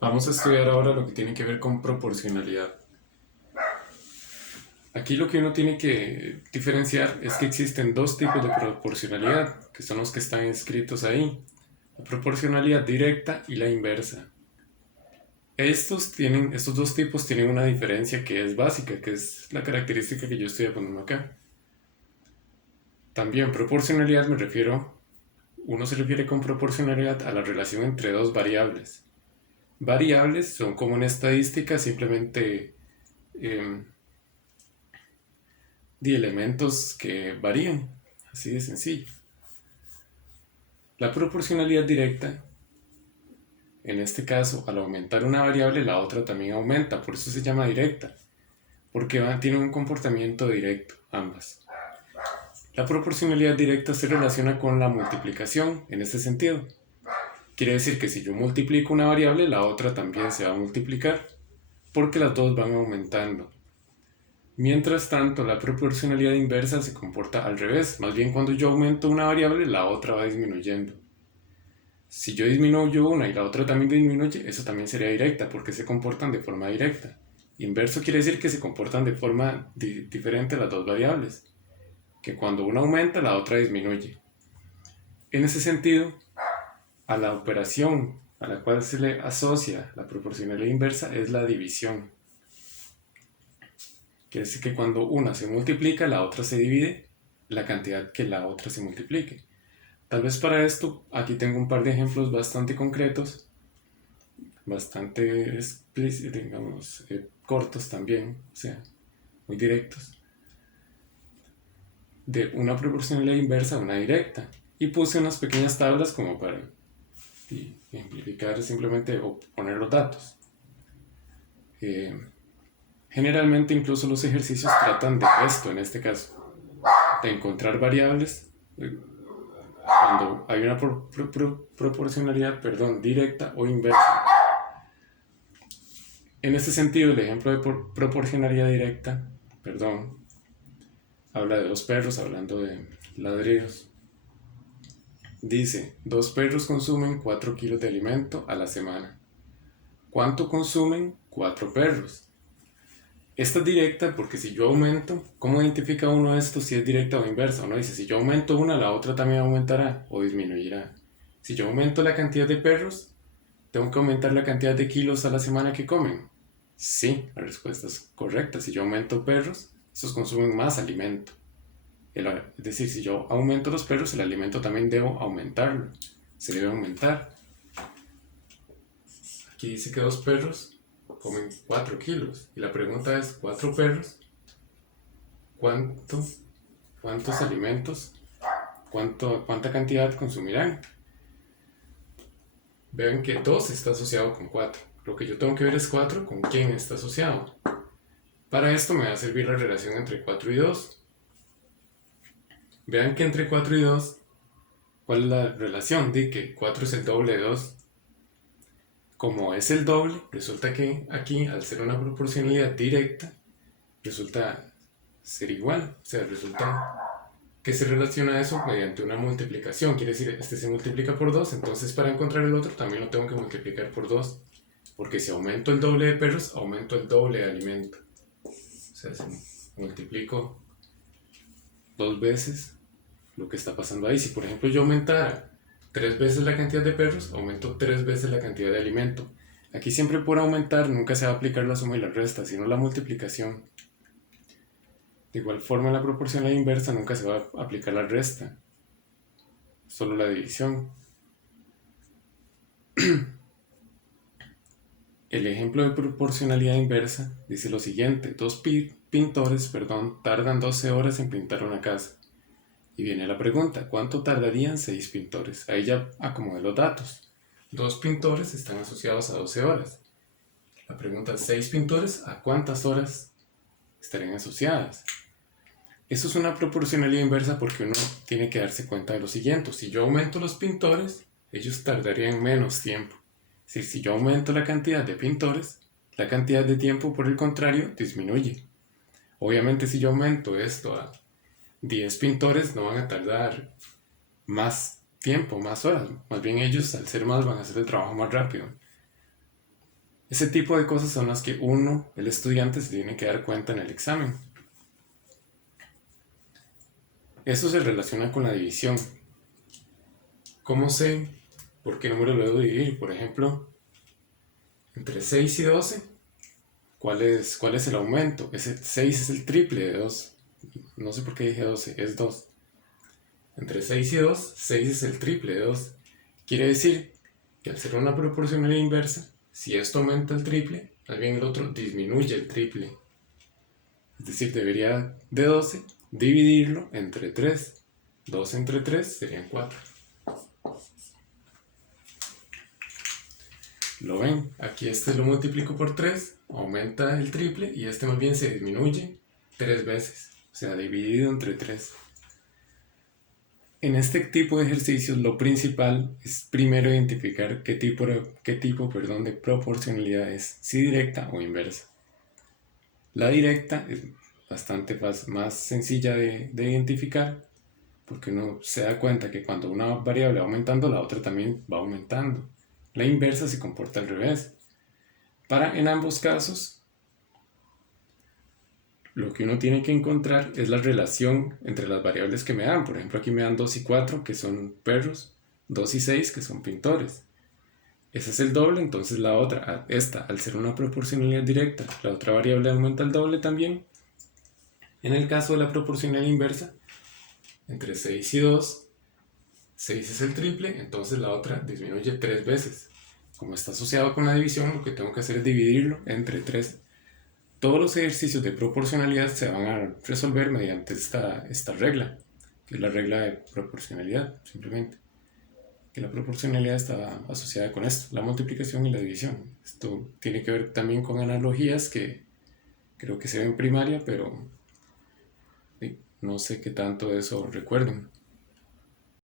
Vamos a estudiar ahora lo que tiene que ver con proporcionalidad. Aquí lo que uno tiene que diferenciar es que existen dos tipos de proporcionalidad, que son los que están escritos ahí. La proporcionalidad directa y la inversa. Estos dos tipos tienen una diferencia que es básica, que es la característica que yo estoy poniendo acá. También proporcionalidad uno se refiere con proporcionalidad a la relación entre dos variables. Variables son como en estadística simplemente em, de elementos que varían, así de sencillo. La proporcionalidad directa, en este caso, al aumentar una variable, la otra también aumenta, por eso se llama directa, porque tienen un comportamiento directo, ambas. La proporcionalidad directa se relaciona con la multiplicación, en este sentido. Quiere decir que si yo multiplico una variable, la otra también se va a multiplicar, porque las dos van aumentando. Mientras tanto, la proporcionalidad inversa se comporta al revés, más bien cuando yo aumento una variable, la otra va disminuyendo. Si yo disminuyo una y la otra también disminuye, eso también sería directa, porque se comportan de forma directa. Inverso quiere decir que se comportan de forma diferente las dos variables, que cuando una aumenta, la otra disminuye. En ese sentido, a la operación a la cual se le asocia la proporcionalidad inversa es la división. Quiere decir que cuando una se multiplica, la otra se divide la cantidad que la otra se multiplique. Tal vez para esto, aquí tengo un par de ejemplos bastante concretos, bastante explícitos, digamos, cortos también, o sea, muy directos, de una proporcionalidad inversa a una directa. Y puse unas pequeñas tablas como para ejemplificar simplemente o poner los datos. Generalmente incluso los ejercicios tratan de esto, en este caso, de encontrar variables cuando hay una proporcionalidad, directa o inversa. En este sentido, el ejemplo de proporcionalidad directa, habla de dos perros hablando de ladridos. Dice, dos perros consumen 4 kilos de alimento a la semana. ¿Cuánto consumen 4 perros? Esta es directa porque si yo aumento, ¿cómo identifica uno esto si es directa o inversa? Uno dice, si yo aumento una, la otra también aumentará o disminuirá. Si yo aumento la cantidad de perros, ¿tengo que aumentar la cantidad de kilos a la semana que comen? Sí, la respuesta es correcta. Si yo aumento perros, estos consumen más alimento. Es decir, si yo aumento los perros, el alimento también debo aumentarlo. Se debe aumentar. Aquí dice que dos perros comen 4 kilos. Y la pregunta es, ¿4 perros? ¿Cuánto, ¿Cuántos alimentos? ¿Cuánta cantidad consumirán? Vean que 2 está asociado con 4. Lo que yo tengo que ver es 4 con quién está asociado. Para esto me va a servir la relación entre 4 y 2. Vean que entre 4 y 2, ¿cuál es la relación? Di que 4 es el doble de 2. Como es el doble, resulta que aquí, al ser una proporcionalidad directa, resulta ser igual. O sea, resulta que se relaciona eso mediante una multiplicación. Quiere decir, este se multiplica por 2, entonces para encontrar el otro también lo tengo que multiplicar por 2. Porque si aumento el doble de perros, aumento el doble de alimento. O sea, si multiplico 2 veces lo que está pasando ahí. Si por ejemplo yo aumentara 3 veces la cantidad de perros, aumento 3 veces la cantidad de alimento. Aquí siempre por aumentar nunca se va a aplicar la suma y la resta, sino la multiplicación. De igual forma, en la proporcionalidad inversa nunca se va a aplicar la resta, solo la división. El ejemplo de proporcionalidad inversa dice lo siguiente: dos pintores tardan 12 horas en pintar una casa. Y viene la pregunta, ¿cuánto tardarían 6 pintores? Ahí ya acomodé los datos. Dos pintores están asociados a 12 horas. La pregunta es, 6 pintores, ¿a cuántas horas estarían asociadas? Eso es una proporcionalidad inversa porque uno tiene que darse cuenta de lo siguiente. Si yo aumento los pintores, ellos tardarían menos tiempo. Si yo aumento la cantidad de pintores, la cantidad de tiempo, por el contrario, disminuye. Obviamente, si yo aumento esto a 10 pintores, no van a tardar más tiempo, más horas. Más bien ellos, al ser más, van a hacer el trabajo más rápido. Ese tipo de cosas son las que uno, el estudiante, se tiene que dar cuenta en el examen. Eso se relaciona con la división. ¿Cómo sé por qué número lo debo dividir? Por ejemplo, entre 6 y 12, ¿cuál es el aumento? Ese 6 es el triple de 2. No sé por qué dije 12, es 2. Entre 6 y 2, 6 es el triple de 2. Quiere decir que al ser una proporcionalidad inversa, si esto aumenta el triple, más bien el otro disminuye el triple. Es decir, debería de 12 dividirlo entre 3. 2 entre 3 serían 4. ¿Lo ven? Aquí este lo multiplico por 3, aumenta el triple y este más bien se disminuye 3 veces. O sea, dividido entre 3. En este tipo de ejercicios lo principal es primero identificar qué tipo de proporcionalidad es, si directa o inversa. La directa es bastante más sencilla de identificar porque uno se da cuenta que cuando una variable va aumentando, la otra también va aumentando. La inversa se comporta al revés. En ambos casos, lo que uno tiene que encontrar es la relación entre las variables que me dan. Por ejemplo, aquí me dan 2 y 4, que son perros, 2 y 6, que son pintores. Ese es el doble, entonces la otra, esta, al ser una proporcionalidad directa, la otra variable aumenta el doble también. En el caso de la proporcionalidad inversa, entre 6 y 2, 6 es el triple, entonces la otra disminuye 3 veces. Como está asociado con la división, lo que tengo que hacer es dividirlo entre 3. Todos los ejercicios de proporcionalidad se van a resolver mediante esta regla, que es la regla de proporcionalidad, simplemente. Que la proporcionalidad está asociada con esto, la multiplicación y la división. Esto tiene que ver también con analogías que creo que se ven en primaria, pero no sé qué tanto de eso recuerden.